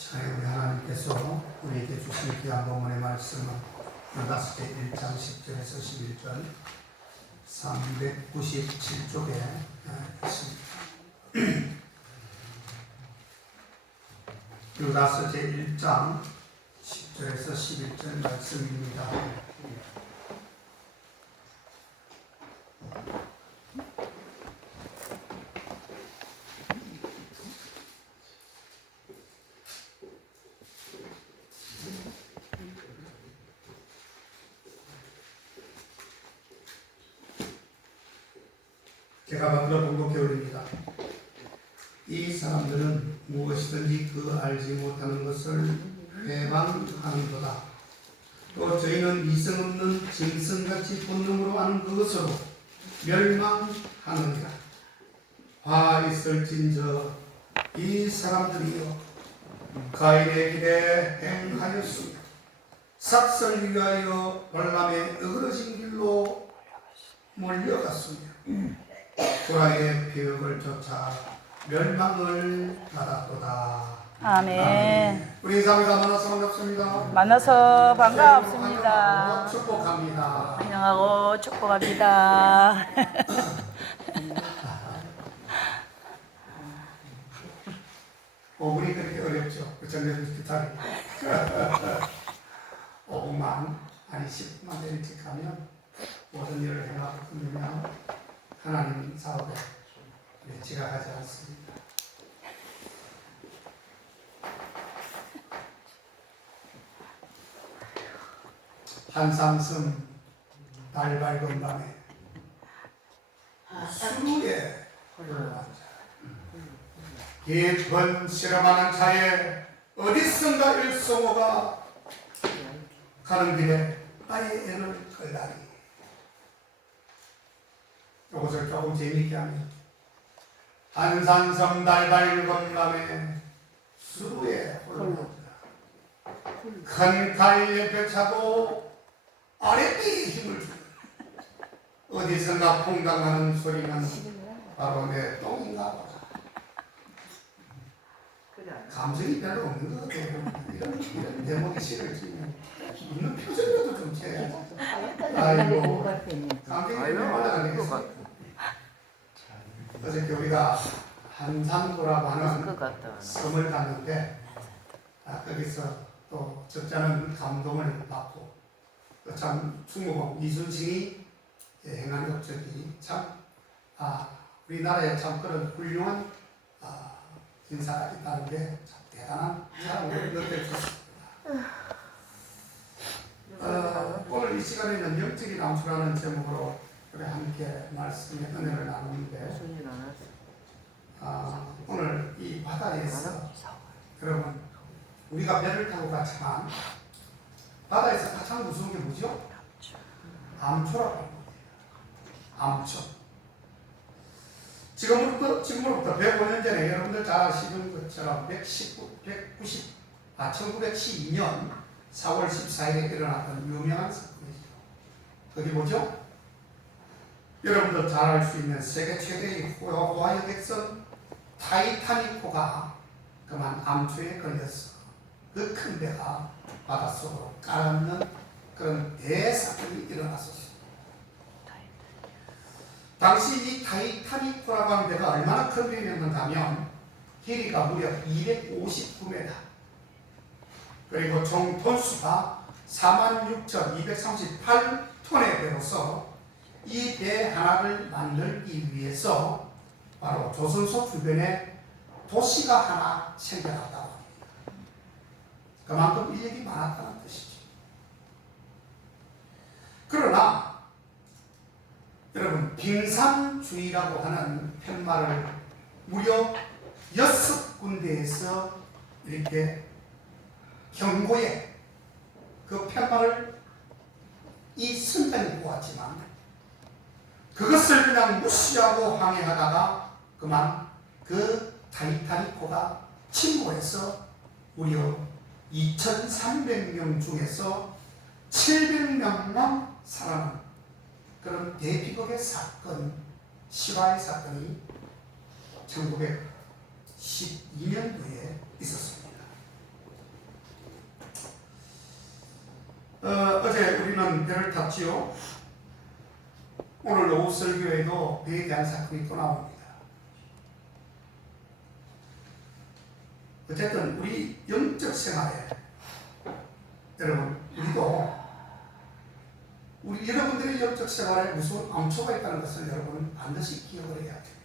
시간에 우리 하나님께서 우리에게 주신 귀한 본문의 말씀은 유다서의 1장 10절에서 11절 397쪽에 있습니다. 유다서 제1장 10절에서 11절 말씀입니다. 제가 만들어 본 교훈입니다. 이 사람들은 무엇이든지 그 알지 못하는 것을 회방하는도다. 또 저희는 이성 없는 짐승같이 본능으로 아는 그것으로 멸망하느니라. 화 있을진저 이 사람들이여 가인의 길에 행하였으며 삭설 위하여 발람의 어그러진 길로 몰려갔으며 고라의 비극을 쫓아 멸망을 받았도다. 아멘. 우리 인사합니다. 만나서 반갑습니다. 만나서 반갑습니다. 축복합니다. 환영하고 축복합니다. 오분이 그렇게 어렵죠. 정렬 기타리. 5분만 아니 10분만 일찍 가면 모든 일을 해나가고 끝내면 하나님 사업에 지각하지 않습니다. 한상승 달 밝은 밤에 수루에 흘러간 자 깊은 실험하는 차에 어디선가 일송호가 가는 길에 나의 애를 걸다니. 이것을 조금 재미있게 하면 한산섬 달 밝은 밤에 수루에 홀로 큰 갈 옆에 차고 아랫배에 힘을 주고 어디선가 퐁당하는 소리는 바로 내 똥인가 보다. 감정이 별로 없는 것 같아요. 이런 대목이 싫어지면 있는 표정이라도 좀 채야지. 아이고 감정이 올라가는 게 있어요. 어저께 우리가 한산도라고 하는 섬을 갔는데 거기서 또 적잖은 감동을 받고 또 참 충무공 이순신이 행한 업적이 참 우리나라에 참 그런 훌륭한 인사가 있다는 게 참 대단한 사람으로 느껴졌습니다. 오늘 이 시간에는 영적인 암수라는 제목으로 우리 함께 말씀의 은혜를 나누는데 오늘 이 바다에서 여러분 우리가 배를 타고 갔지만 바다에서 가장 무서운 게 뭐죠? 암초라고 합니다. 암초. 지금부터 105년 전에 여러분들 잘 아시는 것처럼 1912년 4월 14일에 일어났던 유명한 사건이죠. 그게 뭐죠? 여러분들 잘 알 수 있는 세계 최대의 호화의 객선 타이타닉호가 그만 암초에 걸려서 그 큰 배가 바닷속으로 깔아앉는 그런 대사건이 일어났었습니다. 당시 이 타이타닉호라고 하는 배가 얼마나 큰 배였는가 하면 길이가 무려 259m 그리고 총 톤수가 46,238톤의 배로서 이 배 하나를 만들기 위해서 바로 조선소 주변에 도시가 하나 생겨났다고 합니다. 그만큼 인력이 많았다는 뜻이죠. 그러나 여러분 빙산주의라고 하는 팻말을 무려 6군데에서 이렇게 경고에 그 팻말을 이 선장이 보았지만 그것을 그냥 무시하고 항해하다가 그만 그 타이타닉호가 침몰해서 무려 2,300명 중에서 700명만 살아남은 그런 대비극의 사건, 실화의 사건이 1912년도에 있었습니다. 저희는 배를 탔지요. 오늘 오후 설교에도 배에 대한 사건이 또 나옵니다. 어쨌든 우리 영적 생활에 여러분 우리 여러분들의 영적 생활에 무슨 암초가 있다는 것을 여러분은 반드시 기억을 해야 됩니다.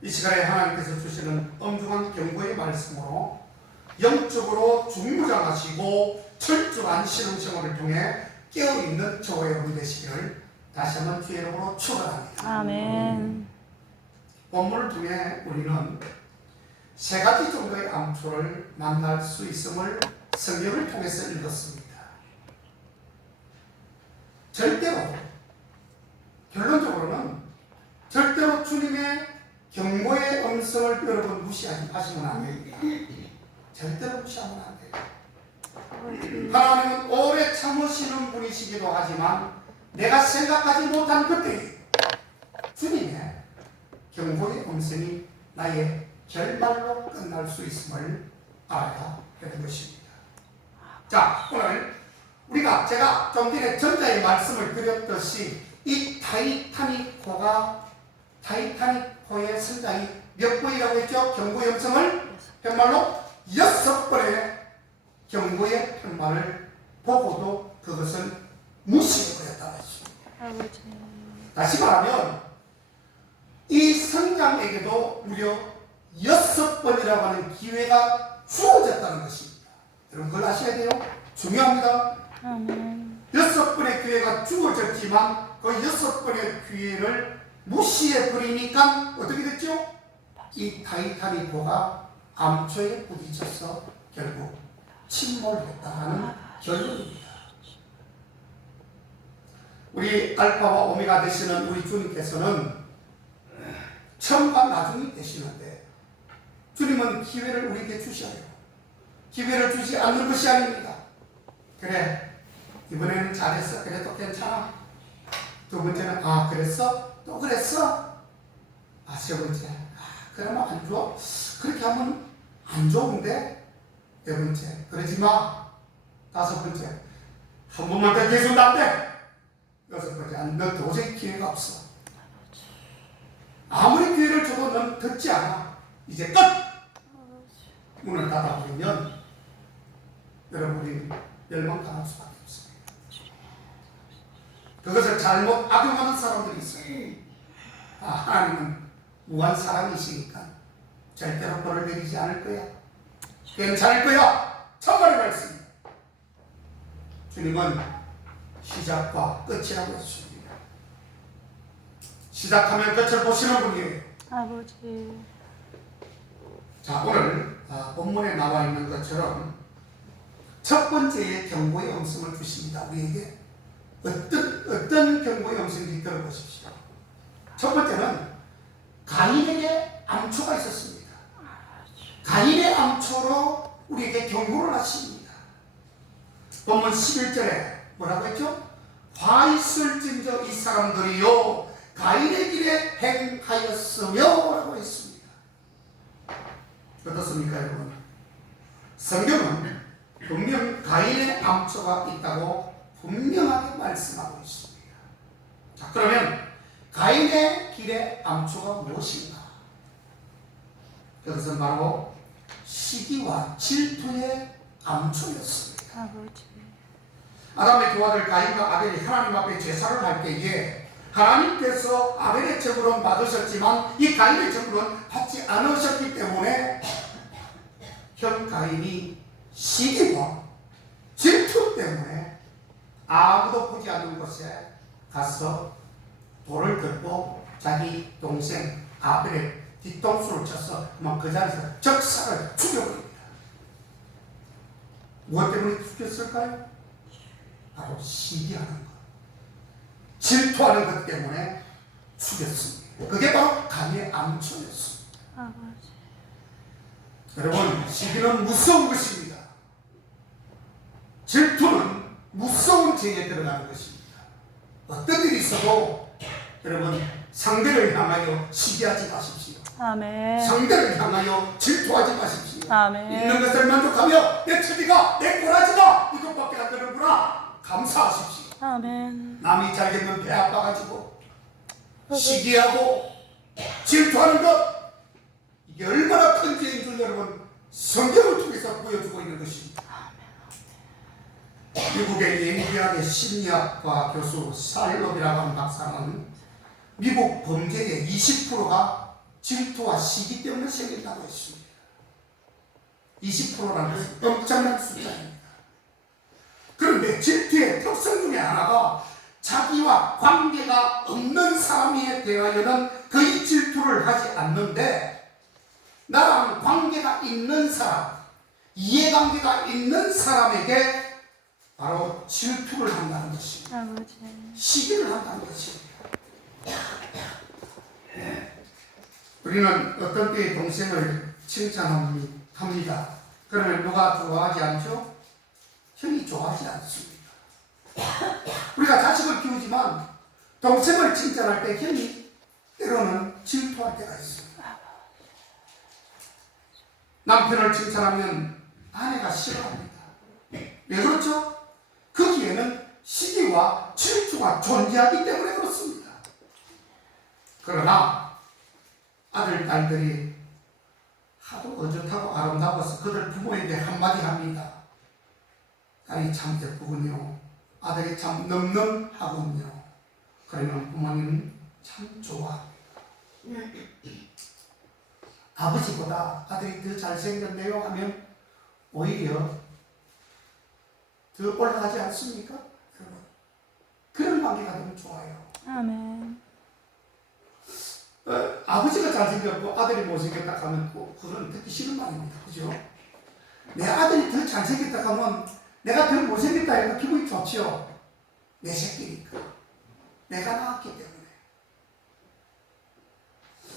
이 시간에 하나님께서 주시는 엄중한 경고의 말씀으로 영적으로 중무장하시고 철저한 신앙생활을 통해 깨어있는 저와 여러분 되시기를 다시 한번 주의 이름으로 축원합니다. 아멘. 본문을 통해 우리는 세 가지 정도의 암초를 만날 수 있음을 성경을 통해서 읽었습니다. 결론적으로는 절대로 주님의 경고의 음성을 여러분 무시하시면 안 됩니다. 절대로 무시하면 안 돼요. 하나님은 오래 참으시는 분이시기도 하지만 내가 생각하지 못한 그때 주님의 경고의 음성이 나의 결말로 끝날 수 있음을 알아야 되는 것입니다. 자, 오늘 제가 좀 전에 전자의 말씀을 드렸듯이 이 타이타닉호의 선장이 몇 번이라고 했죠? 경고의 음성을 편말로 6번의 경고의 편말을 보고도 그것은 무시해버렸다는 것입니다. 다시 말하면 이 선장에게도 무려 6번이라고 하는 기회가 주어졌다는 것입니다. 여러분 그걸 아셔야 돼요. 중요합니다. 6번의 기회가 주어졌지만 그 6번의 기회를 무시해버리니까 어떻게 됐죠? 이 타이타닉호가 암초에 부딪혀서 결국 침몰했다는 결론입니다. 우리 알파와 오메가 되시는 우리 주님께서는 처음과 나중이 되시는데 주님은 기회를 우리에게 주셔요. 기회를 주지 않는 것이 아닙니다. 그래, 이번에는 잘했어. 그래, 또 괜찮아. 두 번째는 그랬어? 또 그랬어? 세 번째, 그러면 안 좋아? 그렇게 하면 안 좋은데? 네 번째, 그러지 마. 다섯 번째, 한 번만 더 계속 안 돼. 여섯 번째, 너 도저히 기회가 없어. 아무리 기회를 줘도 넌 듣지 않아. 이제 끝! 문을 닫아버리면 여러분이 멸망당할 수밖에 없습니다. 그것을 잘못 악용하는 사람들이 있어요. 하나님은 무한 사랑이시니까 절대로 벌을 내리지 않을 거야. 괜찮을 거야. 참말의 말씀. 주님은 시작과 끝이라고 했습니다. 시작하면 끝을 보시는 분이에요. 아버지. 자, 오늘 본문에 나와 있는 것처럼 첫 번째의 경고의 음성을 주십니다. 우리에게 어떤 경고의 음성인지 들어보십시오. 첫 번째는 가인에게 암초가 있었습니다. 가인의 암초로 우리에게 경고를 하십니다. 본문 11절에 뭐라고 했죠? 화 있을진저 이 사람들이요 가인의 길에 행하였으며 라고 했습니다. 어떻습니까 여러분? 성경은 분명 가인의 암초가 있다고 분명하게 말씀하고 있습니다. 자, 그러면 가인의 길에 암초가 무엇인가? 그것은 바로 시기와 질투의 암초였습니다. 아버지. 아담의 두 아들 가인과 아벨이 하나님 앞에 제사를 할 때에 하나님께서 아벨의 제물은 받으셨지만 이 가인의 제물은 받지 않으셨기 때문에 형 가인이 시기와 질투 때문에 아무도 보지 않는 곳에 가서 돌을 들고 자기 동생 아벨의 뒤통수를 쳐서 그 자리에서 적사를 죽여버립니다. 무엇 때문에 죽였을까요? 바로 시기하는 것, 질투하는 것 때문에 죽였습니다. 그게 바로 가인의 암초였습니다. 아버지. 여러분, 시기는 무서운 것입니다. 질투는 무서운 죄에 들어가는 것입니다. 어떤 일이 있어도 여러분 상대를 향하여 시기하지 마십시오. 아멘. 상대를 향하여 질투하지 마십시오. 아멘. 있는 것을 만족하며 내 처지가 내 꼬라지가 이것밖에 안 되는구나 감사하십시오. 아멘. 남이 잘 되면 배 아파가지고 시기하고 질투하는 것, 이게 얼마나 큰 죄인 줄 여러분 성경을 통해서 보여주고 있는 것입니다. 미국의 예리하게 심리학과 교수 살롭이라고 하는 박사는 미국 범죄의 20%가 질투와 시기 때문에 생긴다고 했습니다. 20%라는 것은 엄청난 숫자입니다. 그런데 질투의 특성 중에 하나가 자기와 관계가 없는 사람에 대하여는 거의 질투를 하지 않는데, 나랑 관계가 있는 사람, 이해관계가 있는 사람에게 바로 질투를 한다는 것입니다. 아버지. 시기를 한다는 것입니다. 우리는 어떤 때에 동생을 칭찬합니다. 그러면 누가 좋아하지 않죠? 형이 좋아하지 않습니다. 우리가 자식을 키우지만 동생을 칭찬할 때 형이 때로는 질투할 때가 있습니다. 남편을 칭찬하면 아내가 싫어합니다. 왜 그렇죠? 거기에는 시기와 질투가 존재하기 때문에 그렇습니다. 그러나 아들, 딸들이 하도 어젓하고 아름다워서 그들 부모에게 한마디 합니다. 딸이 참 예쁘군요. 아들이 참 늠름하군요. 그러면 부모님은 참 좋아합니다. 아버지보다 아들이 더 잘생겼네요 하면 오히려 더 올라가지 않습니까? 여러분, 그런 관계가 너무 좋아요. 아멘. 아버지가 잘생겼고 아들이 못생겼다 하면 그건 듣기 싫은 말입니다. 그죠? 내 아들이 더 잘생겼다 하면 내가 더 못생겼다 해도 기분이 좋죠. 내 새끼니까. 내가 낳았기 때문에.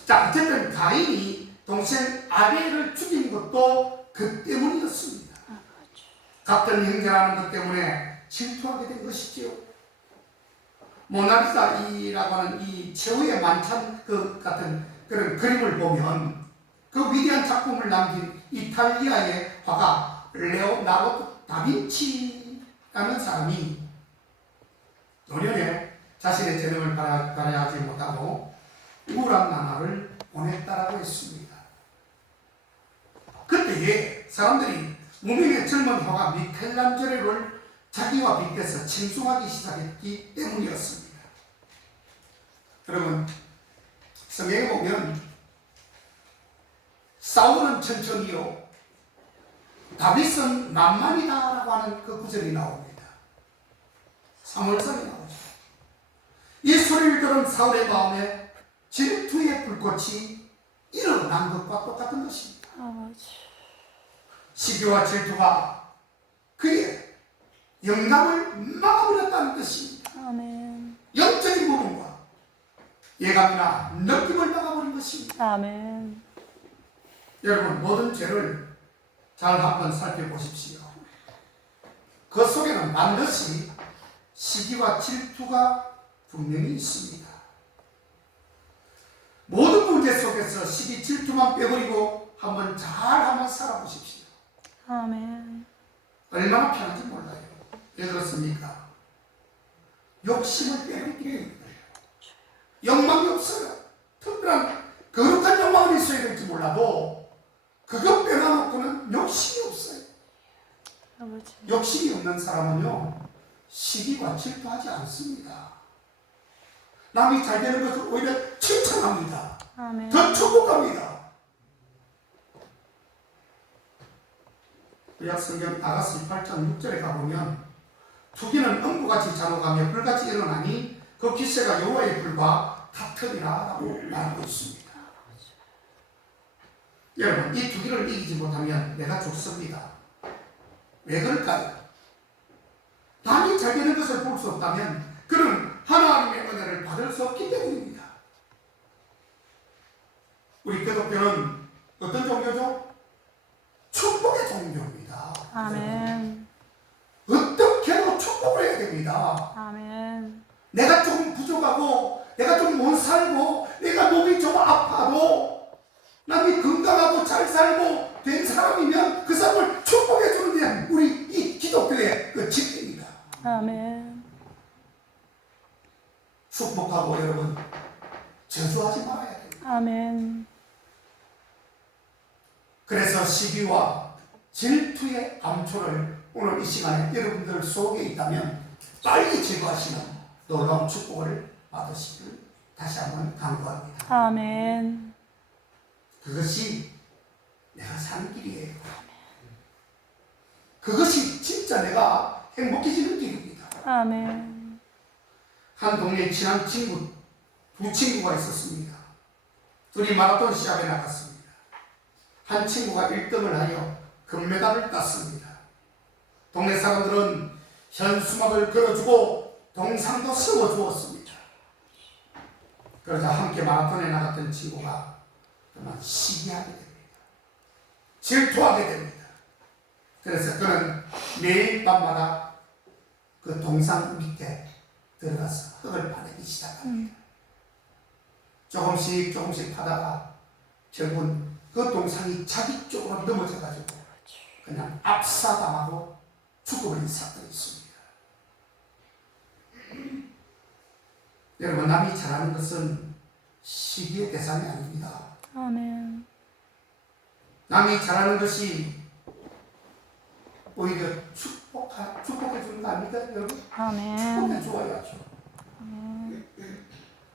자, 어쨌든 가인이 동생 아벨을 죽인 것도 그 때문이었습니다. 같은 형제라는 것 때문에 질투하게 된 것이지요. 모나리자이라고 하는 이 최후의 만찬 같은 그런 그림을 보면 그 위대한 작품을 남긴 이탈리아의 화가 레오나르도 다빈치라는 사람이 노년에 자신의 재능을 발휘하지 못하고 우울한 나날을 보냈다라고 했습니다. 그때에 사람들이 무명의 젊은 화가 미켈란젤로를 자기와 빗대서 칭송하기 시작했기 때문이었습니다. 여러분, 성경에 보면 사울은 천천히요, 다윗은 만만이다라고 하는 그 구절이 나옵니다. 사무엘상에 나오죠. 이 소리를 들은 사울의 마음에 질투의 불꽃이 일어난 것과 똑같은 것입니다. 아버지. 시기와 질투가 그의 영감을 막아버렸다는 것입니다. 아멘. 영적인 부분과 예감이나 느낌을 막아버린 것입니다. 아멘. 여러분, 모든 죄를 잘 한번 살펴보십시오. 그 속에는 반드시 시기와 질투가 분명히 있습니다. 모든 문제 속에서 시기, 질투만 빼버리고 한번 살아보십시오. 아멘. 얼마나 편한지 몰라요. 왜 그렇습니까? 욕심을 빼버리기 때문에. 욕망이 없어요. 특별한 거룩한 욕망은 있어야 될지 몰라도 그것 빼놔놓고는 욕심이 없어요. 아버지. 욕심이 없는 사람은요, 시기와 질투하지 않습니다. 남이 잘 되는 것을 오히려 칭찬합니다. 아멘. 더 축복합니다. 구약성경 아가스 8장 6절에 가보면 투기는 음부같이 잔혹하며 불같이 일어나니 그 기세가 여호와의 불과 같으리라 라고 말하고 있습니다. 여러분, 이 투기를 이기지 못하면 내가 죽습니다. 왜 그럴까요? 남이 잘 되는 것을 볼 수 없다면 그는 하나님의 은혜를 받을 수 없기 때문입니다. 우리 기독교는 어떤 종교죠? 축복의 종교입니다. 아멘. 어떻게도 축복을 해야 됩니다. 아멘. 내가 좀 부족하고 내가 좀 못 살고 내가 몸이 좀 아파도 남이 건강하고 잘 살고 된 사람이면 그 사람을 축복해 주는 게 우리 이 기독교의 그 진리입니다. 아멘. 축복하고 여러분 저주하지 말아야 됩니다. 아멘. 그래서 시기와 질투의 암초를 오늘 이 시간에 여러분들 속에 있다면 빨리 제거하시는 놀라운 축복을 받으시길 다시 한번 강구합니다. 아멘. 그것이 내가 사는 길이에요. 그것이 진짜 내가 행복해지는 길입니다. 아멘. 한 동네에 친한 친구, 두 친구가 있었습니다. 둘이 마라톤 시합에 나갔습니다. 한 친구가 1등을 하여 금메달을 땄습니다. 동네 사람들은 현수막을 걸어주고 동상도 세워주었습니다. 그러자 함께 마라톤에 나갔던 친구가 정말 시기하게 됩니다. 질투하게 됩니다. 그래서 그는 매일 밤마다 그 동상 밑에 들어가서 흙을 파내기 시작합니다. 조금씩 파다가 결국은 그 동상이 자기 쪽으로 넘어져가지고 그냥 압사당하고 죽어버린 사건이 있습니다. 여러분, 남이 잘하는 것은 시기의 대상이 아닙니다. 아멘. 남이 잘하는 것이 오히려 축복해 주는 거 아닙니까, 여러분? 아멘. 축복해 주어야죠.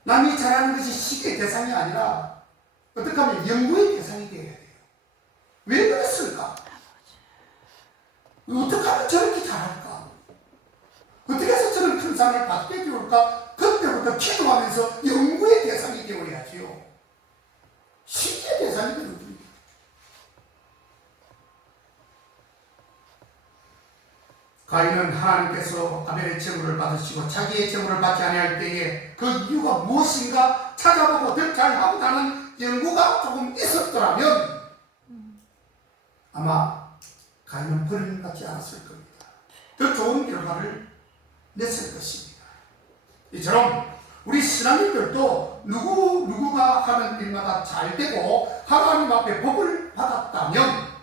남이 잘하는 것이 시기의 대상이 아니라 어떻게 하면 연구의 대상이 되어야 돼요. 왜 그랬을까? 어떻게 하면 저렇게 잘할까? 어떻게 해서 저런 큰 상을 받게 되올까? 그때부터 기도하면서 연구의 대상이 되어야지요. 시기의 대상이 되는 겁니다. 가인은 하나님께서 아벨의 제물을 받으시고 자기의 제물을 받지 아니할 때에 그 이유가 무엇인가 찾아보고 더 잘하고자는 연구가 조금 있었더라면 아마 가인은 버림받지 않았을 겁니다. 더 좋은 결과를 냈을 것입니다. 이처럼 우리 신앙인들도 누구가 하는 일마다 잘 되고 하나님 앞에 복을 받았다면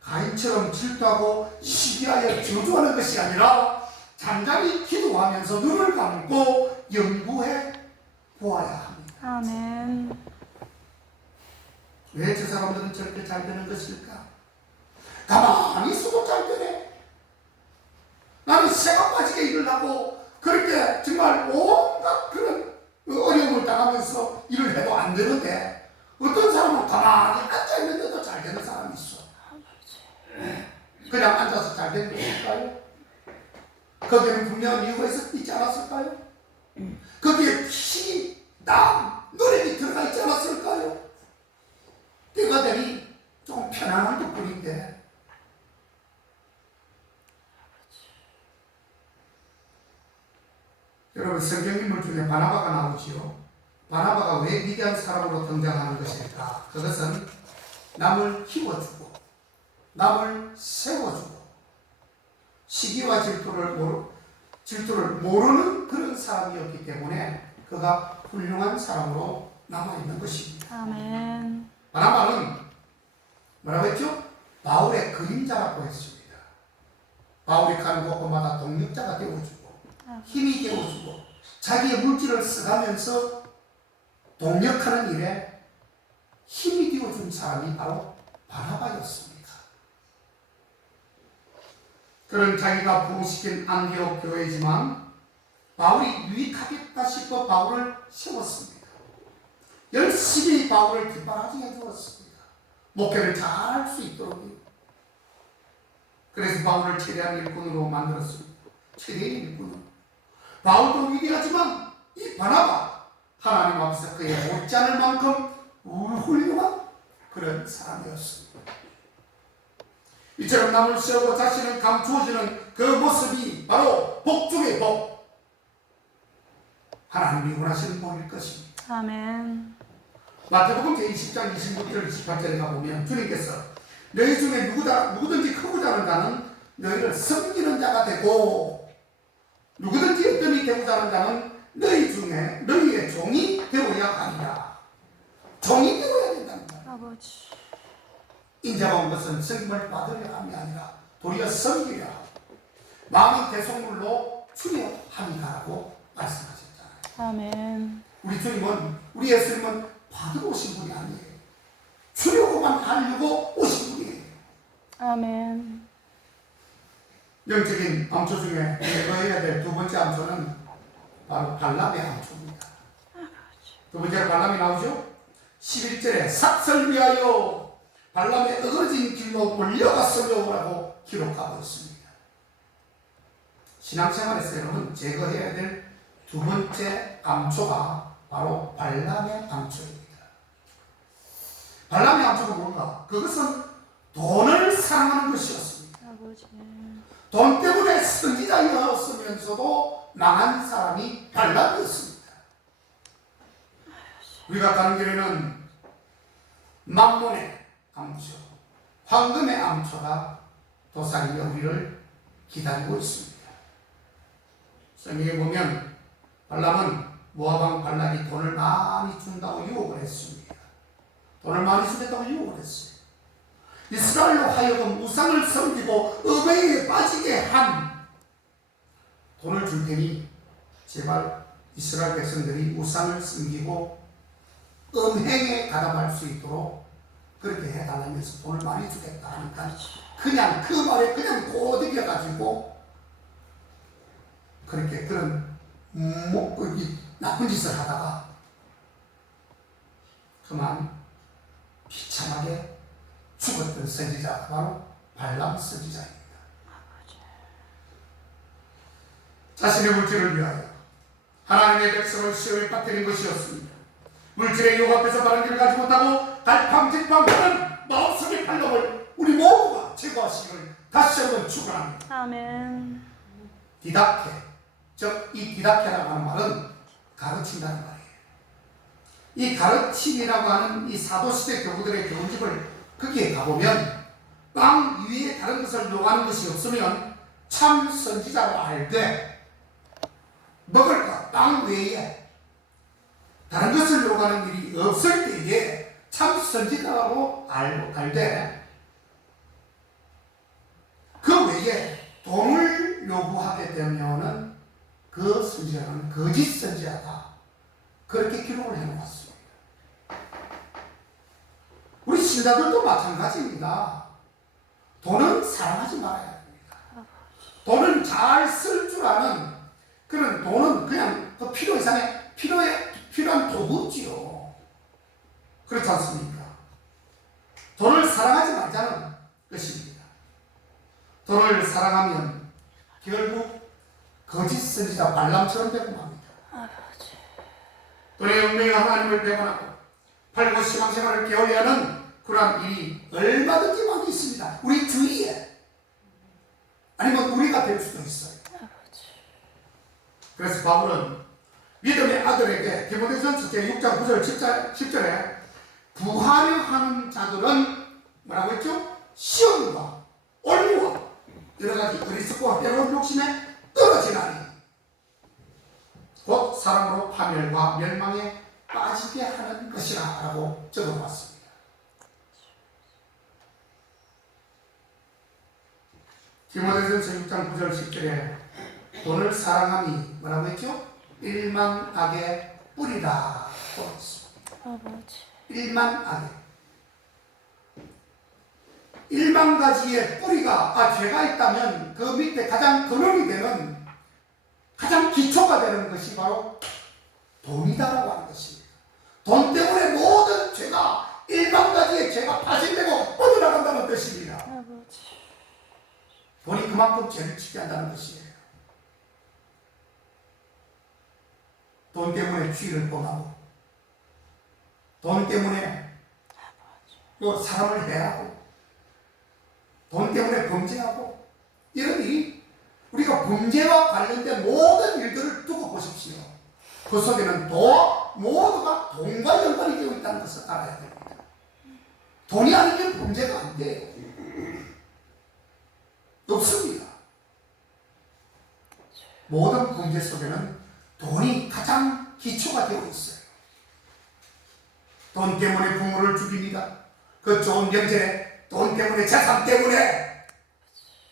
가인처럼 질투하고 시기하여 저주하는 것이 아니라 잠잠히 기도하면서 눈을 감고 연구해 보아야 합니다. 아멘. 왜 저 사람들은 저렇게 잘 되는 것일까? 가만히 있어도 잘 되네. 나는 새가 빠지게 일을 하고 그렇게 정말 온갖 그런 어려움을 당하면서 일을 해도 안 되는데 어떤 사람은 가만히 앉아있는데도 잘 되는 사람이 있어. 그냥 앉아서 잘 되는 것일까요? 거기에는 분명한 이유가 있지 않았을까요? 거기에 피, 땀, 노력이 들어가 있지 않았을까요? 때가 되니 조금 편안한 것뿐인데 여러분, 성경 인물 중에 바나바가 나오지요. 바나바가 왜 위대한 사람으로 등장하는 것일까? 그것은 남을 키워주고 남을 세워주고 시기와 질투를 모르는 그런 사람이었기 때문에 그가 훌륭한 사람으로 남아있는 것입니다. 아멘. 바나바는 뭐라고 했죠? 바울의 그림자라고 했습니다. 바울이 가는 곳곳마다 동력자가 되어주고 힘이 되어주고 자기의 물질을 써가면서 동력하는 일에 힘이 되어준 사람이 바로 바나바였습니다. 그는 자기가 부흥시킨 안디옥 교회이지만 바울이 유익하겠다 싶어 바울을 세웠습니다. 열심히 바울을 뒷바라지 해주었습니다. 목회를 잘 할 수 있도록요. 그래서 바울을 최대한 일꾼으로 만들었습니다. 최대한 일꾼으로. 바울도 위대하지만 이 바나바 하나님 앞에서 그의 못지않을 만큼 훌륭한 그런 사람이었습니다. 이처럼 남을 세우고 자신을 감추어지는 그 모습이 바로 복 중의 복, 하나님이 원하시는 복일 것입니다. 아멘. 마태복음 제20장 26절 28절에 가보면 주님께서 너희 중에 누구든지 크고자 하는 자는 너희를 섬기는 자가 되고 누구든지 어떤이 되고자 하는 자는 너희 중에 너희의 종이 되어야 하리라. 종이 되어야 된답니다. 아버지. 인자가 온 것은 섬김을 받으려 함이 아니라 도리어 섬기려 하고 많은 대속물로 추려 합니다라고 말씀하셨잖아요. 아멘. 우리 주님은, 우리 예수님은 받으러 오신 분이 아니에요. 주려고만 하려고 오신 분이에요. 아멘. 영적인 암초 중에 제거해야 될 두 번째 암초는 바로 발람의 암초입니다. 두 번째로 발람이 나오죠. 11절에 삭설 위하여 발람의 어그러진 길로 몰려갔으려라고 기록하고 있습니다. 신앙생활에서 여러분 제거해야 될 두 번째 암초가 바로 발람의 암초입니다. 발람의 암초가 뭔가? 그것은 돈을 사랑하는 것이었습니다. 아버지. 돈 때문에 선지자였으면서도 망한 사람이 발람이었습니다. 우리가 가는 길에는 만몬의 암초, 황금의 암초가 도사리며 우리를 기다리고 있습니다. 성경에 보면 발람은 모압 왕 발락이 돈을 많이 준다고 유혹을 했습니다. 돈을 많이 주겠다고 유혹을 했어요. 이스라엘로 하여금 우상을 섬기고 음행에 빠지게 한 돈을 줄 테니 제발 이스라엘 백성들이 우상을 섬기고 음행에 가담할 수 있도록 그렇게 해달라면서 돈을 많이 주겠다 하니까 그냥 그 말에 그냥 고집해가지고 그렇게 그런 나쁜 짓을 하다가 그만 비참하게 죽었던 선지자가 바로 발람 선지자입니다. 자신의 물질을 위하여 하나님의 백성을 시험에 빠뜨린 것이었습니다. 물질의 유혹 앞에서 바른 길을 가지 못하고 갈팡질팡하는 마음속의 발람을 우리 모두가 제거하시기를 다시 한번 축원합니다. 아멘. 디다케, 즉 이 디다케라고 하는 말은 가르친다는 말이에요. 이 가르침이라고 하는 이 사도시대 교구들의 교훈집을 거기에 가보면 빵 위에 다른 것을 요구하는 것이 없으면 참 선지자로 알되 먹을 것, 빵 외에 다른 것을 요구하는 일이 없을 때에 참 선지자로 알되 그 외에 돈을 요구하게 되면은 그 선지자는 거짓 선지자다. 그렇게 기록을 해놓았습니다. 우리 신자들도 마찬가지입니다. 돈은 사랑하지 말아야 됩니다. 돈은 잘 쓸 줄 아는 그런 돈은 그냥 그 필요 이상의 필요한 도구지요. 그렇지 않습니까? 돈을 사랑하지 말자는 것입니다. 돈을 사랑하면 결국 거짓 선지자 발람처럼 되고 맙니다. 돈의 운명의 하나님을 배반하고 팔고 신앙생활을 게을리하는 그러한 일이 얼마든지 많이 있습니다. 우리 주위에 아니면 우리가 될 수도 있어요. 그래서 바울은 믿음의 아들에게 디모데전서 6장 9절 10절에 부하려 하는 자들은 뭐라고 했죠? 시험과 올무와 여러가지 어리석고 때로운 욕심에 떨어지나니 곧 사람으로 파멸과 멸망에 빠지게 하는 것이라 라고 적어봤습니다. 디모데전서 6장 9절 10절에 돈을 사랑함이 뭐라고 했죠? 일만악의 뿌리다. 일만악의 1만 가지의 뿌리가 죄가 있다면 그 밑에 가장 근원이 되는 가장 기초가 되는 것이 바로 돈이다라고 하는 것입니다. 돈 때문에 모든 죄가 1만 가지의 죄가 파생되고 뻗어나간다는 뜻입니다. 돈이 그만큼 죄를 짓게 한다는 것이에요. 돈 때문에 취를 범하고 돈 때문에 또 사람을 해하고 돈 때문에 범죄하고 이런 일이 우리가 범죄와 관련된 모든 일들을 두고 보십시오. 그 속에는 모두가 돈과 연관이 되어 있다는 것을 알아야 됩니다. 돈이 아니면 범죄가 안 돼요. 없습니다. 모든 범죄 속에는 돈이 가장 기초가 되어 있어요. 돈 때문에 부모를 죽입니다. 그 좋은 명절에 돈 때문에 재산 때문에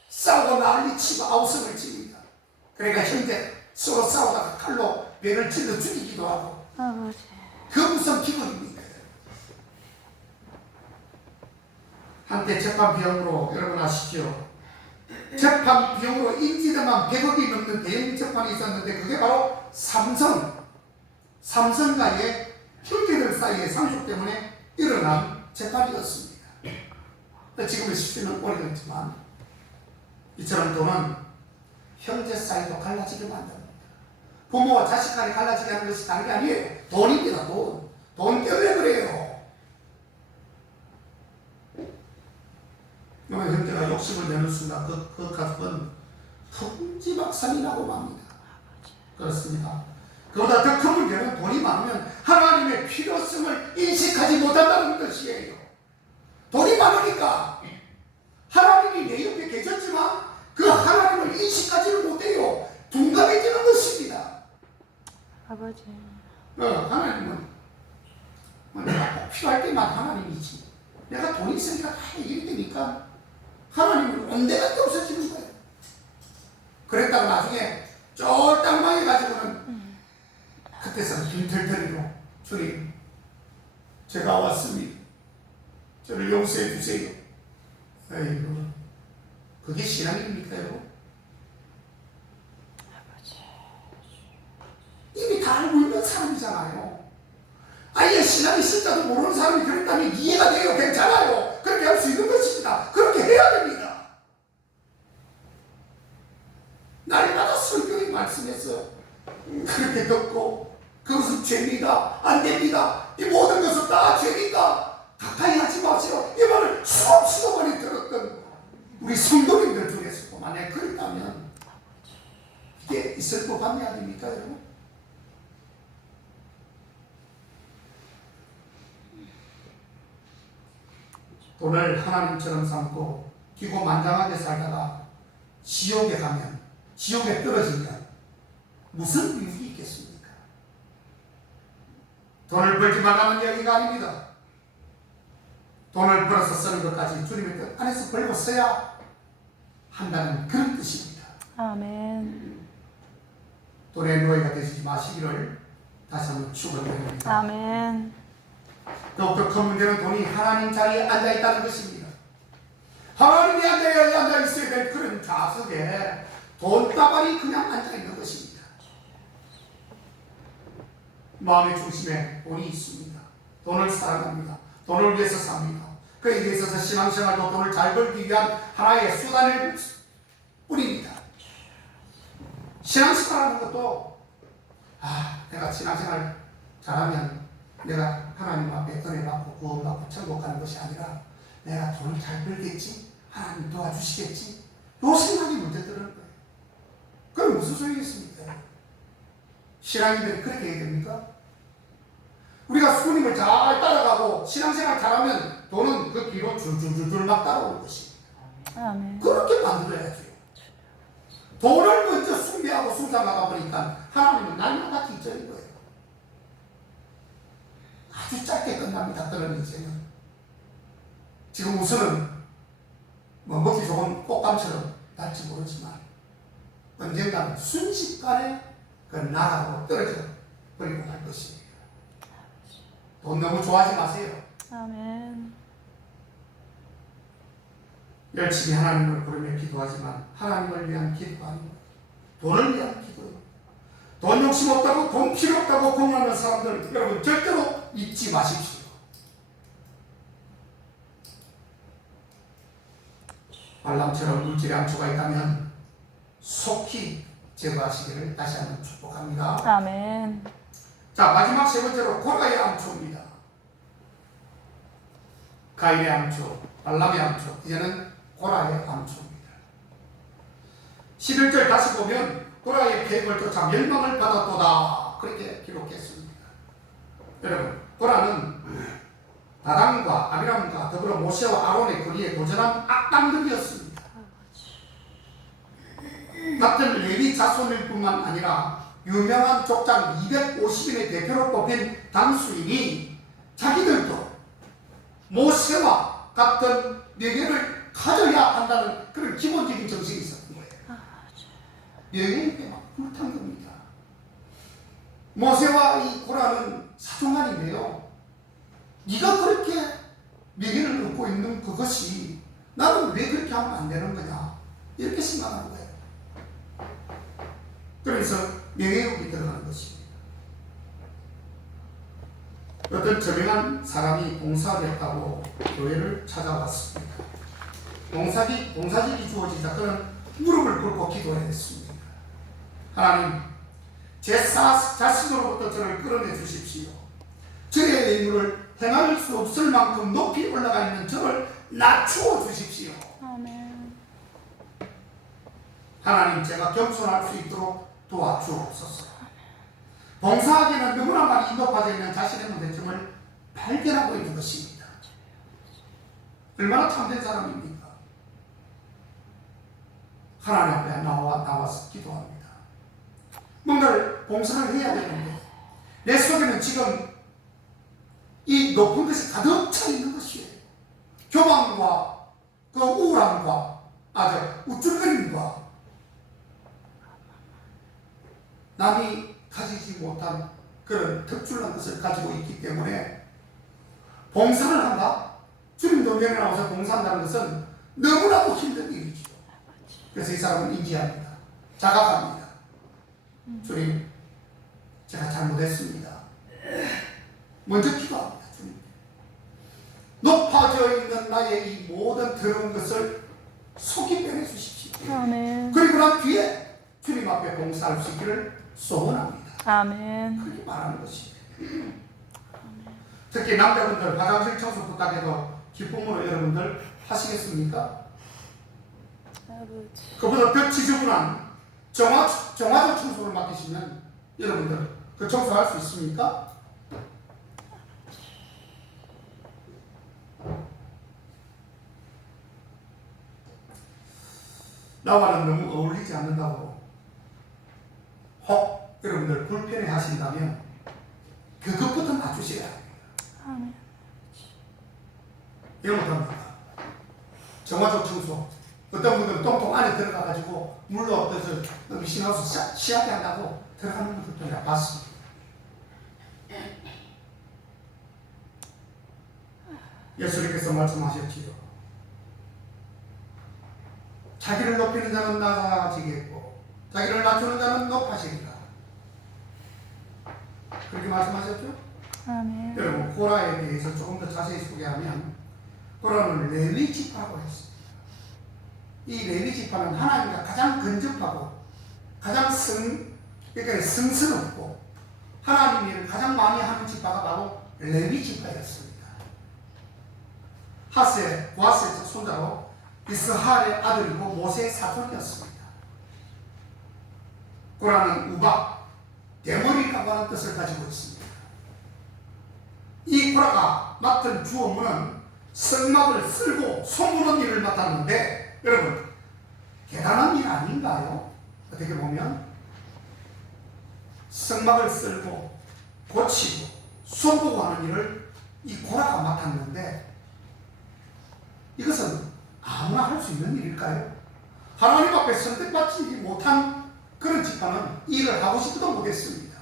싸우고 난리치고 아우성을 칩니다. 그러니까 형제 서로 싸우다가 칼로 배를 찔러 죽이기도 하고 아버지. 그 무슨 비극입니까? 한때 재판 비용으로 여러분 아시죠? 재판 비용으로 인지대만 100억이 넘는 대형 재판이 있었는데 그게 바로 삼성과의 형제들 사이의 상속 때문에 일어난 재판이었습니다. 지금의 시대는 오래됐지만 이처럼 돈은 형제 사이도 갈라지게 만듭니다. 부모와 자식 간에 갈라지게 하는 것이 다른 게 아니에요. 돈입니다. 돈 때문에 그래요. 그러면 형제가 욕심을 내는 순간 그 가족은 풍지박산이 나고 맙니다. 그렇습니다. 그보다 더 큰 문제는 돈이 많으면 하나님의 필요성을 인식하지 못한다는 것이에요. 돈이 많으니까 하나님이 내 옆에 계셨지만 그 하나님을 인식하지를 못해요. 둔감해지는 것입니다. 아버지. 하나님은 내가 꼭 필요할 때만 하나님이지. 내가 돈이 있으니까 다 해결이 되니까 하나님은 온데간데 없어지는 거예요. 그랬다가 나중에 쫄딱망해 가지고는 그때서는 힘들더리로 주님 제가 왔습니다. 저를 용서해 주세요. 아이고, 그게 신앙입니까 여러분? 이미 다 알고 있는 사람이잖아요. 아예 신앙이 있을지도 모르는 사람이 그랬다면 이해가 돼요. 괜찮아요. 그렇게 할 수 있는 것입니다. 그렇게 해야 됩니다. 날마다 성경이 말씀해서 그렇게 듣고 그것은 죄입니다. 안 됩니다. 이 모든 것은 다 죄니까 가까이 하지 마세요. 이 말을 수없이 많이 들었던 우리 성도님들 중에서도 만약에 그랬다면 이게 있을 법한 게 아닙니까 여러분? 돈을 하나님처럼 삼고 기고만장하게 살다가 지옥에 가면, 지옥에 떨어지면 무슨 유익이 있겠습니까? 돈을 벌지 말라는 이야기가 아닙니다. 돈을 벌어서 쓰는 것까지 주님의 뜻 안에서 벌고 써야 한다는 그런 뜻입니다. 아멘. 돈의 노예가 되시지 마시기를 다시 한번 축원드립니다. 아멘. 더욱더 큰 문제는 돈이 하나님 자리에 앉아있다는 것입니다. 하나님이 앉아있어야 될 그런 좌석에 돈다발이 그냥 앉아있는 것입니다. 마음의 중심에 돈이 있습니다. 돈을 사랑합니다. 돈을 위해서 삽니다. 그에 있어서 신앙생활도 돈을 잘 벌기 위한 하나의 수단일 뿐입니다. 신앙생활하는 것도 내가 신앙생활 잘하면 내가 하나님 앞에 은혜 받고 구원 받고 천국 가는 것이 아니라 내가 돈을 잘 벌겠지? 하나님 도와주시겠지? 요 생각이 먼저 드는 거예요. 그럼 무슨 소리겠습니까? 신앙인들이 그렇게 해야 됩니까? 우리가 수님을 잘 따라가고 신앙생활 잘하면 돈은 그 뒤로 줄줄줄 막 따라오는 것입니다. 아멘. 그렇게 만들어야죠. 돈을 먼저 숭배하고 숭상하다 보니까 하나님은 날마다 기절인 거예요. 아주 짧게 끝납니다. 그런 인생은. 지금 우선은 먹기 좋은 꽃감처럼 날지 모르지만 언젠가는 순식간에 그 나라로 떨어져 버리고 갈 것입니다. 돈 너무 좋아하지 마세요. 아멘. 열심히 하나님을 부르며 기도하지만 하나님을 위한 기도가 아닙니다. 돈을 위한 기도예요. 돈 욕심 없다고 돈 필요 없다고 공유하는 사람들 여러분 절대로 잊지 마십시오. 발람처럼 물질의 암초가 있다면 속히 제거하시기를 다시 한번 축복합니다. 아멘. 자, 마지막 세 번째로 고라의 암초입니다. 가인의 암초, 발람의 암초, 이제는 고라의 암초입니다. 11절 다시 보면 고라의 계획을 쫓아 멸망을 받았도다 그렇게 기록했습니다. 여러분, 고라는 다단과 아비람과 더불어 모세와 아론의 거리에 도전한 악당들이었습니다. 같은 레위 자손일 뿐만 아니라 유명한 족장 250인의 대표로 뽑힌 당수인이 자기들도 모세와 같은 명예를 가져야 한다는 그런 기본적인 정신이 있었던 거예요. 명예에 막 불탄 겁니다. 모세와 이 고라는 사종간인데요. 네가 그렇게 명예를 얻고 있는 그것이 나는 왜 그렇게 하면 안 되는 거냐 이렇게 생각하는 거예요. 그래서 명예욕이 들어가는 것입니다. 어떤 저명한 사람이 봉사하겠다고 교회를 찾아왔습니다. 봉사직이 주어지자 그는 무릎을 꿇고 기도했습니다. 하나님, 제 자신으로부터 저를 끌어내 주십시오. 저의 의무를 행할 수 없을 만큼 높이 올라가 있는 저를 낮추어 주십시오. 아멘. 하나님, 제가 겸손할 수 있도록 도와주옵소서. 봉사하기는 너무나 많이 높아져 있는 자신의 문제점을 발견하고 있는 것입니다. 얼마나 참된 사람입니까? 하나님 앞에 나와서 기도합니다. 뭔가를 봉사를 해야 되는데 내 속에는 지금 이 높은 것이 가득 차 있는 것이에요. 교만과 그 우울함과 우쭐거림과 남이 가지지 못한 그런 특출난 것을 가지고 있기 때문에 봉사를 한다? 주님도 면에 나와서 봉사한다는 것은 너무나도 힘든 일이죠. 그래서 이 사람은 인지합니다. 자각합니다. 주님, 제가 잘못했습니다. 먼저 기도합니다. 주님, 높아져 있는 나의 이 모든 더러운 것을 속히 빼내 주십시오. 아멘. 그리고 난 뒤에 주님 앞에 봉사할 수 있기를 소원합니다. 아멘. 그렇게 말하는 것입니다. 특히 남자분들 화장실 청소 부탁해도 기쁨으로 여러분들 하시겠습니까? 아버지. 그보다 더 지저분한 정화조 청소를 맡기시면 여러분들 그 청소할 수 있습니까? 나와는 너무 어울리지 않는다고 혹 여러분들 불편해 하신다면 그것부터 맞추셔야 합니다. 아멘. 이런 못합니다. 정화조 청소. 어떤 분들은 똥통 안에 들어가가지고 물로 어떠서 미신하우스 시하게 한다고 들어가는 분들도 내가 봤습니다. 예수님께서 말씀하셨지요. 자기를 높이는 자는 낮아지겠고 자기를 낮추는 자는 높아지리라. 그렇게 말씀하셨죠? 아멘. 여러분, 고라에 대해서 조금 더 자세히 소개하면 고라는 레위 지파라고 했습니다. 이 레위 지파는 하나님과 가장 근접하고 가장 그러니까 성스럽고 하나님이 가장 많이 하는 지파가 바로 레위 지파였습니다. 보아스의 손자로 이스하엘의 아들이고 모세의 사촌이었습니다. 고라는 우박, 대머리라고 하는 뜻을 가지고 있습니다. 이 고라가 맡은 주 업무는 성막을 쓸고 소무는 일을 맡았는데 여러분, 대단한 일 아닌가요? 어떻게 보면 성막을 쓸고 고치고 손보고 하는 일을 이 고라가 맡았는데 이것은 아무나 할 수 있는 일일까요? 하나님 앞에 선택받지 못한 그런 지파는 일을 하고 싶어도 못했습니다.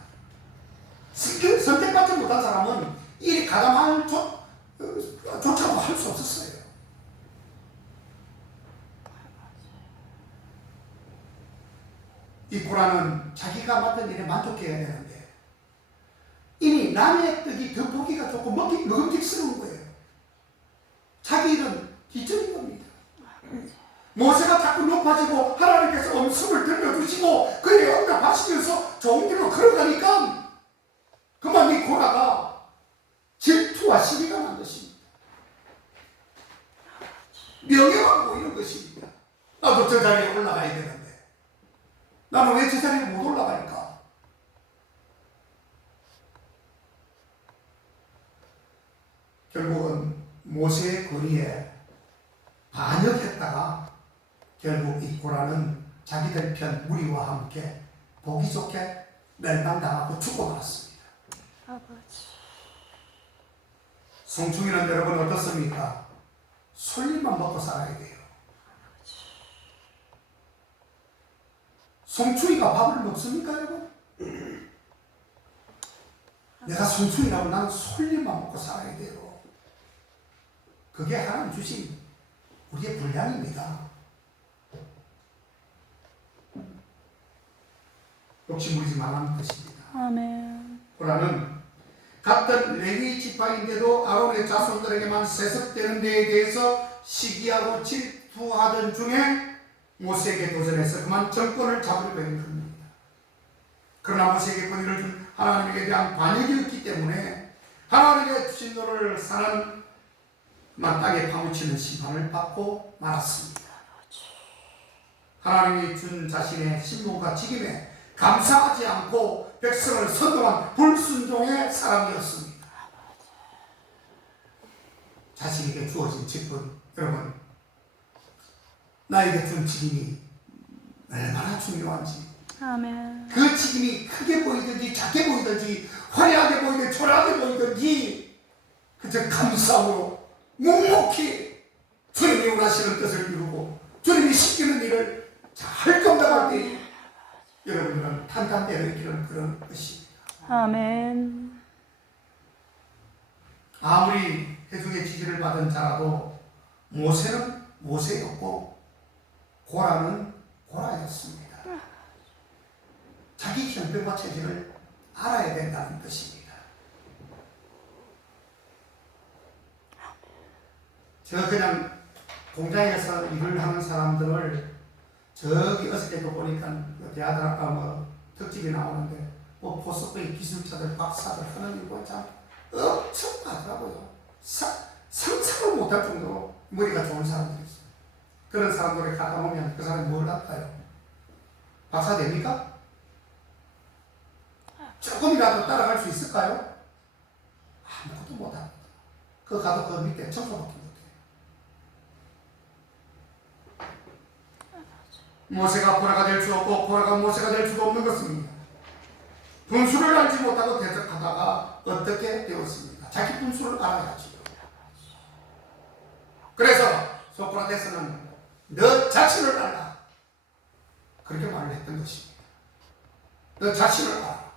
선택받지 못한 사람은 일이 가담할 조차도 할 수 없었어요. 이 고라는 자기가 맡은 일에 만족해야 되는데 이미 남의 떡이 더 보기가 조금 먹음직스러운 거예요. 자기 일은 기적인 겁니다. 모세가 자꾸 높아지고 하나님께서 음성을 들려주시고 그의 응답하시면서 좋은 길로 걸어가니까 그만 이 고라가 질투와 시비가 난 것입니다. 명예만 보이는 것입니다. 나도 저 자리에 올라가야 되는데 나는 왜 저 자리에 못 올라갈까? 결국은 모세의 권위에 반역했다가 결국 이 고라는 자기들 편 무리와 함께 보기 좋게 멸망당하고 죽어버렸습니다. 아버지. 성충이는 여러분 어떻습니까? 솔잎만 먹고 살아야 돼요. 송충이가 밥을 먹습니까, 여러분? 내가 손충이라고 나는 솔잎만 먹고 살아야 돼요. 그게 하나님 주신 우리의 분량입니다. 욕심부리지 말라는 뜻입니다. 아멘. 보라는 같은 레위 지파인데도 아론의 자손들에게만 세습되는 데에 대해서 시기하고 질투하던 중에 모세에게 도전해서 그만 정권을 잡으려고 했던 겁니다. 그러나 모세에게 권위를 준 하나님에 대한 반역이었기 때문에 하나님의 주신 노를 사는 그만 땅에 파묻히는 심판을 받고 말았습니다. 하나님이 준 자신의 신분과 직임에 감사하지 않고 백성을 선동한 불순종의 사람이었습니다. 자신에게 주어진 직분, 여러분, 나에게 준 직임이 얼마나 중요한지, 아멘. 그 직임이 크게 보이든지 작게 보이든지 화려하게 보이든지 초라하게 보이든지 그저 감사함으로 묵묵히 주님이 원하시는 뜻을 이루고 주님이 시키는 일을 잘 감당할 때 여러분들은 탄탄대로 이기는 그런 것입니다. 아멘. 아무리 회중의 지지를 받은 자라도 모세는 모세였고 고라는 고라였습니다. 자기 형편과 체질을 알아야 된다는 뜻입니다. 제가 그냥 공장에서 일을 하는 사람들을 저기 어저께도 보니까 대하다가 특집이 나오는데 포스코의 기술자들 박사들 하는 일 보니 참 엄청나더라고요. 상상을 못할 정도로 머리가 좋은 사람들이 있어요. 그런 사람들을 갖다 놓으면 그 사람이 뭘 할까요? 박사 됩니까? 조금이라도 따라갈 수 있을까요? 아무것도 못합니다. 그 가도 그 밑에 청소밖에 못해요. 모세가 고라가 될 수 없고 고라가 모세가 될 수도 없는 것입니다. 분수를 알지 못하고 대적하다가 어떻게 되었습니까? 자기 분수를 알아야지요. 그래서 소크라테스는 너 자신을 알라, 그렇게 말을 했던 것입니다. 너 자신을 알아.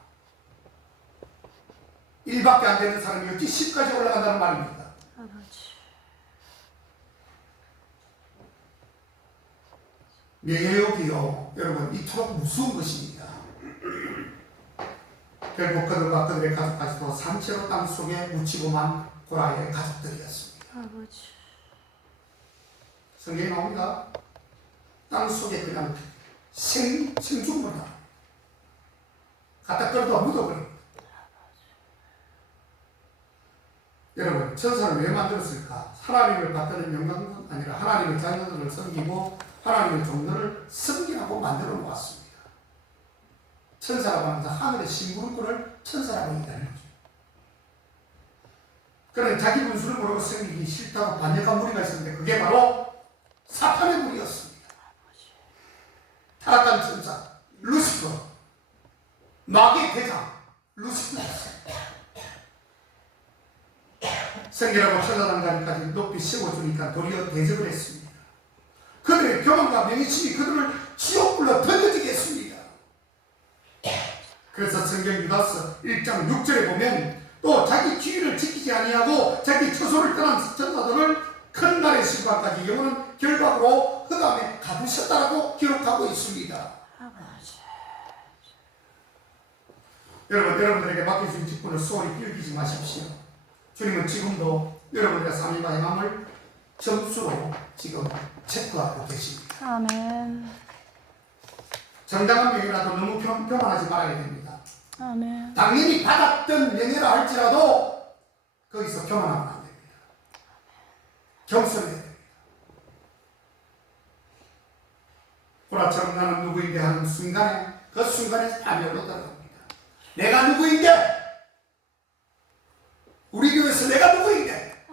1밖에 안 되는 사람이 어찌 10까지 올라간다는 말입니다. 아버지. 명예욕이요, 여러분, 이토록 무서운 것입니다. 결국 그들과 그들의 가족까지도 산채로 땅속에 묻히고만 고라의 가족들이었습니다. 아버지. 성경에 나옵니다. 땅속에 그냥 생중물다 갖다 끌어다 묻어버립니다. 여러분, 천사를 왜 만들었을까? 하나님을 받드는 영광은 아니라 하나님의 자녀들을 섬기고 하나님의 종들을 섬기라고 만들어 놓았습니다. 천사라고 하면서 하늘의 심부름꾼을 천사라고 얘기하는 거죠. 그러나 자기 분수를 모르고 섬기기 싫다고 반역한 무리가 있었는데 그게 바로 사탄의 무리였습니다. 타락한 천사 루시퍼, 마귀의 대장 루시퍼였습니다. 생기라고 천사장까지 높이 세워주니까 도리어 대적을 했습니다. 그들의 교만과 명예심이 그들을 지옥불로 던져지게 했습니다. 그래서 성경 유다서 1장 6절에 보면 또 자기 주의를 지키지 아니하고 자기 처소를 떠난 천사들을 큰 날의 심판까지 영원한 결박으로 흑암에 가두셨다라고 기록하고 있습니다. 아버지. 여러분들에게 맡겨진 직분을 소홀히 빌기지 마십시오. 주님은 지금도 여러분들의 삶과 행함을 점수로 지금 체크하고 계십니다. 아멘. 정당한 명예라도 너무 교만하지 말아야 됩니다. 아멘. 당연히 받았던 명예라 할지라도 거기서 교만하면 안 됩니다. 겸손해야 됩니다. 보라처럼 나는 누구인데 하는 순간에 그 순간에 파멸로 들어갑니다. 내가 누구인데? 우리 교회에서 내가 누구인데?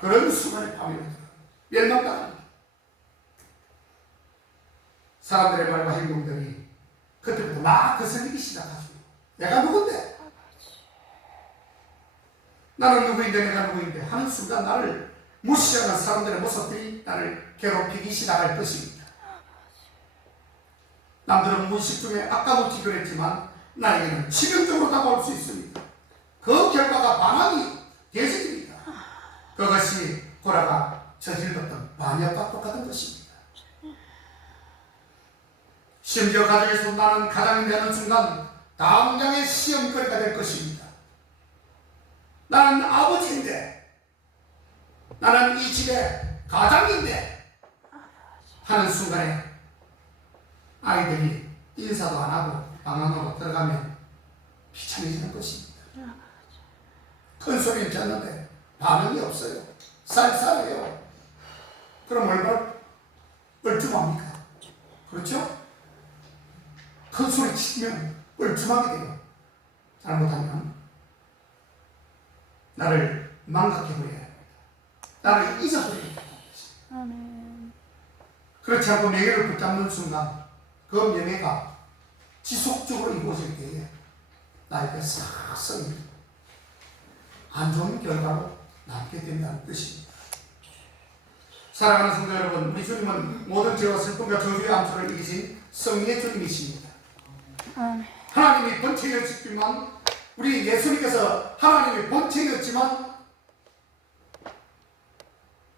그런 순간에 파멸로 들어갑니다. 멸망당합니다. 사람들의 말과 행동들이 그때부터 막 거슬리기 시작하죠. 내가 누군데? 나는 누구인데 내가 누구인데 하는 순간 나를 무시하는 사람들의 모습들이 나를 괴롭히기 시작할 것입니다. 남들은 무의식 중에 아까 묻히기로 했지만 나에게는 치명적으로 다가올 수 있습니다. 그 결과가 방황이 계속입니다. 그것이 고라가 저질렀던 반역과 똑같은 것입니다. 심지어 가정에서 나는 가장이 되는 순간 당장의 시험거리가 될 것입니다. 나는 아버지인데, 나는 이 집의 가장인데 하는 순간에 아이들이 인사도 안 하고 방 안으로 들어가면 비참해지는 것입니다. 큰 소리는 쳤는데 반응이 없어요. 쌀쌀해요. 그럼 얼마나 뻘쭘합니까? 그렇죠? 큰 소리 치면 뻘쭘하게 돼요. 잘못하면 나를 망각해버려야 합니다. 나를 잊어버려야 합니다. 아멘. 그렇지 않고 명예를 붙잡는 순간 그 명예가 지속적으로 이루어질 때에 나에게 싹싹이 안 좋은 결과로 남게 된다는 뜻입니다. 사랑하는 성도 여러분, 우리 주님은 모든 죄와 슬픔과 저주의 암소를 이기신 성령의 주님이십니다. 아멘. 하나님이 본체였지만, 우리 예수님께서 하나님의 본체였지만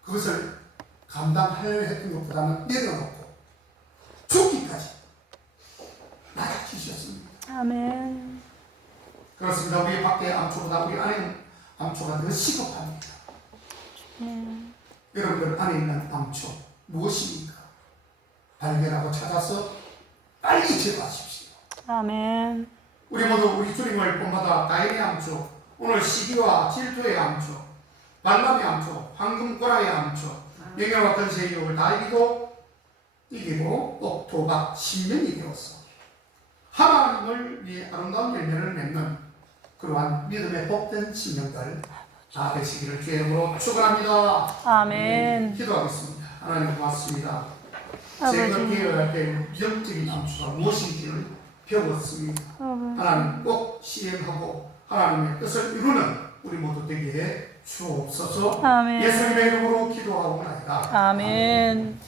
그것을 감당하려 했던 것보다는 내려놓고 죽기까지 낮아지셨습니다. 아멘. 그렇습니다. 우리 밖의 암초보다 우리 안에 암초가 더 시급합니다. 여러분들 안에 있는 암초 무엇입니까? 발견하고 찾아서 빨리 제거하십시오. 아멘. 우리 모두 우리 주님을 본받아 가인의 암초, 오늘 시기와 질투의 암초, 발람의 암초, 황금꼬라의 암초, 명예와 권세의 유혹을 다 이기고 또 도박, 신명이 되었어 하나님을 위해 아름다운 열매를 맺는 그러한 믿음의 복된 신령들 다 되시기를 주의 이름으로 축원합니다. 아멘. 기도하겠습니다. 하나님 고맙습니다. 아버지. 제가 기회할 때 영적인 암초가 무엇인지를 배웠습니다. 하나님 꼭 시행하고 하나님의 뜻을 이루는 우리 모두 되게 해 주옵소서. 아멘. 예수님의 이름으로 기도하옵나이다. 아멘.